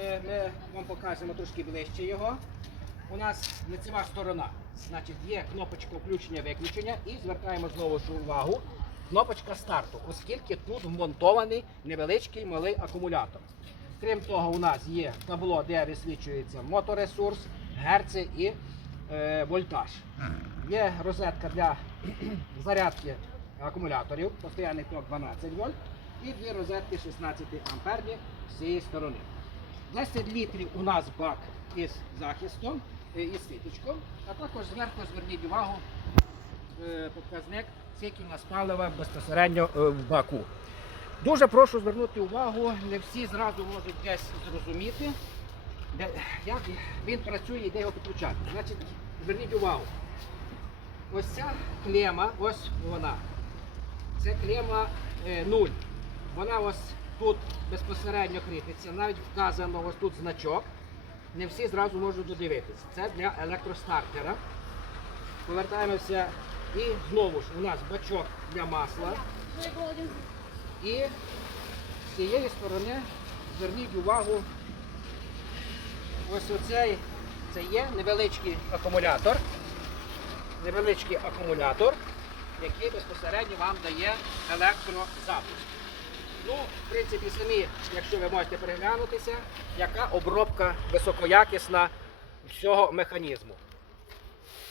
е, ми вам покажемо трошки ближче його. У нас лицева сторона. Значить, є кнопочка включення-виключення і звертаємо знову ж увагу. Кнопочка старту, оскільки тут вмонтований невеличкий малий акумулятор. Крім того, у нас є табло, де висвічується моторесурс, герци і е, вольтаж. Є розетка для зарядки акумуляторів, постійний ток 12 вольт, і дві розетки 16 амперні з цієї сторони. 10 літрів у нас бак із захистом, е, із сіточком, а також зверху зверніть увагу е, показник, скільки у нас палива безпосередньо е, в баку. Дуже прошу звернути увагу, не всі зразу можуть десь зрозуміти, де, як він працює і де його підключати. Значить, зверніть увагу. Ось ця клема, ось вона. Це клема 0. Вона ось тут безпосередньо кріпиться. Навіть вказано ось тут значок. Не всі зразу можуть додивитися. Це для електростартера. Повертаємося і знову ж у нас бачок для масла. І з цієї сторони зверніть увагу, ось оцей це є невеличкий акумулятор. Невеличкий акумулятор, який безпосередньо вам дає електрозапуск. Ну, в принципі, самі, якщо ви можете переглянутися, яка обробка високоякісна всього механізму.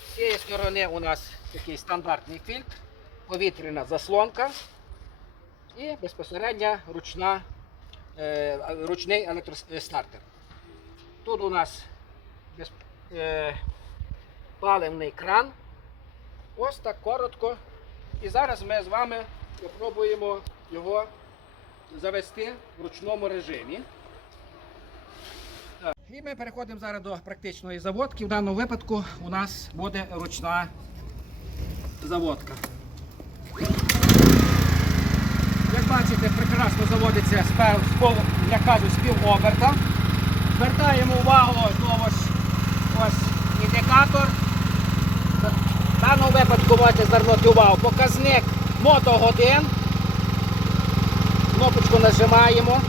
З цієї сторони у нас такий стандартний фільтр, повітряна заслонка і безпосередньо ручна, е, ручний електростартер. Тут у нас без, е, паливний кран. Ось так коротко. І зараз ми з вами спробуємо його завести в ручному режимі. І ми переходимо зараз до практичної заводки. В даному випадку у нас буде ручна заводка. Як бачите, прекрасно заводиться з пол, як кажуть, з півоберта. Звертаємо увагу знову ж ось індикатор. В даному випадку можете звернути увагу. Показник мотогодин. Кнопочку нажимаємо.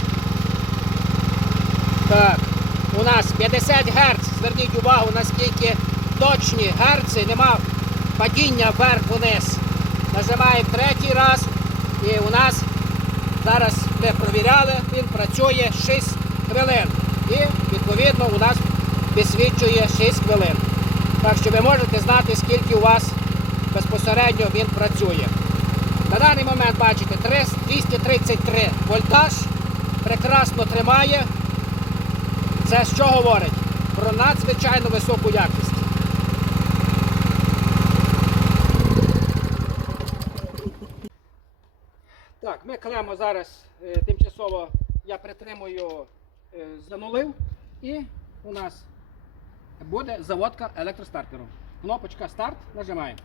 Так, у нас 50 Гц. Зверніть увагу, наскільки точні герци, нема падіння вверх-вниз. Нажимаємо третій раз. І у нас зараз ми провіряли, він працює 6 хвилин. І відповідно у нас висвічує 6 хвилин. Так що ви можете знати, скільки у вас безпосередньо він працює. На даний момент бачите 233 вольтаж, прекрасно тримає. Це що говорить? Про надзвичайно високу якість. Так, ми клемо зараз е, тимчасово я притримую, е, занулив і у нас буде заводка електростартеру. Кнопочка старт, нажимаємо.